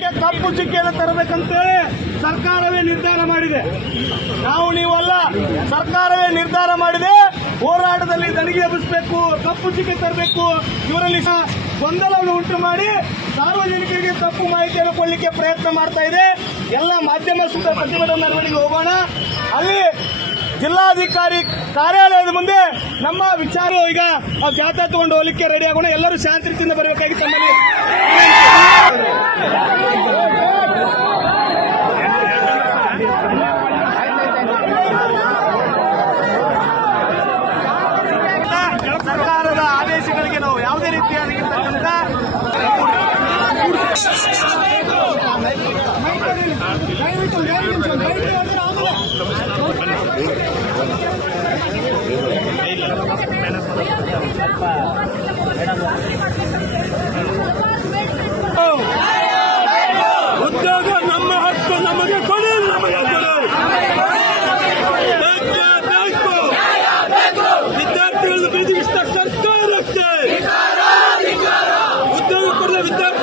ಕಪ್ಪು ಚುಕ್ಕಿಯನ್ನು ತರಬೇಕಂತೇಳಿ ಸರ್ಕಾರವೇ ನಿರ್ಧಾರ ಮಾಡಿದೆ. ನಾವು ನೀವಲ್ಲ, ಸರ್ಕಾರವೇ ನಿರ್ಧಾರ ಮಾಡಿದೆ. ಹೋರಾಟದಲ್ಲಿ ದಣಿಗೆ ಎಬ್ಬಿಸಬೇಕು, ಕಪ್ಪು ಚುಕ್ಕಿ ತರಬೇಕು. ಇವರಲ್ಲಿ ಗೊಂದಲವನ್ನು ಉಂಟು ಮಾಡಿ ಸಾರ್ವಜನಿಕರಿಗೆ ತಪ್ಪು ಮಾಹಿತಿಯನ್ನು ಕೊಡಲಿಕ್ಕೆ ಪ್ರಯತ್ನ ಮಾಡ್ತಾ ಇದೆ. ಎಲ್ಲ ಮಾಧ್ಯಮ ಸುತ್ತ ಪ್ರತಿಭಟನಾ ಮೆರವಣಿಗೆ ಹೋಗೋಣ. ಅಲ್ಲಿ ಜಿಲ್ಲಾಧಿಕಾರಿ ಕಾರ್ಯಾಲಯದ ಮುಂದೆ ನಮ್ಮ ವಿಚಾರ ಈಗ ಜಾಥಾ ತಗೊಂಡು ಹೋಗ್ಲಿಕ್ಕೆ ರೆಡಿ ಆಗೋಣ. ಎಲ್ಲರೂ ಶಾಂತಿ ರೀತಿಯಿಂದ ಬರಬೇಕಾಗಿ ತಮ್ಮಲ್ಲಿ ಸರ್ಕಾರದ ಆದೇಶಗಳಿಗೆ ನಾವು ಯಾವುದೇ ರೀತಿಯಾಗಿರ್ತಕ್ಕಂಥ ಉದ್ಯೋಗ ನಮ್ಮ ಹಕ್ಕು, ನಮಗೆ ಕೊಡಿ, ನಮಗೆ ಕೊಡಿ. ವಿದ್ಯಾರ್ಥಿಗಳನ್ನು ಬೀದಿಗಿಸಿದ ಸರ್ಕಾರಕ್ಕೆ ಉದ್ಯೋಗ ಕೊಡಲು ವಿದ್ಯಾರ್ಥಿ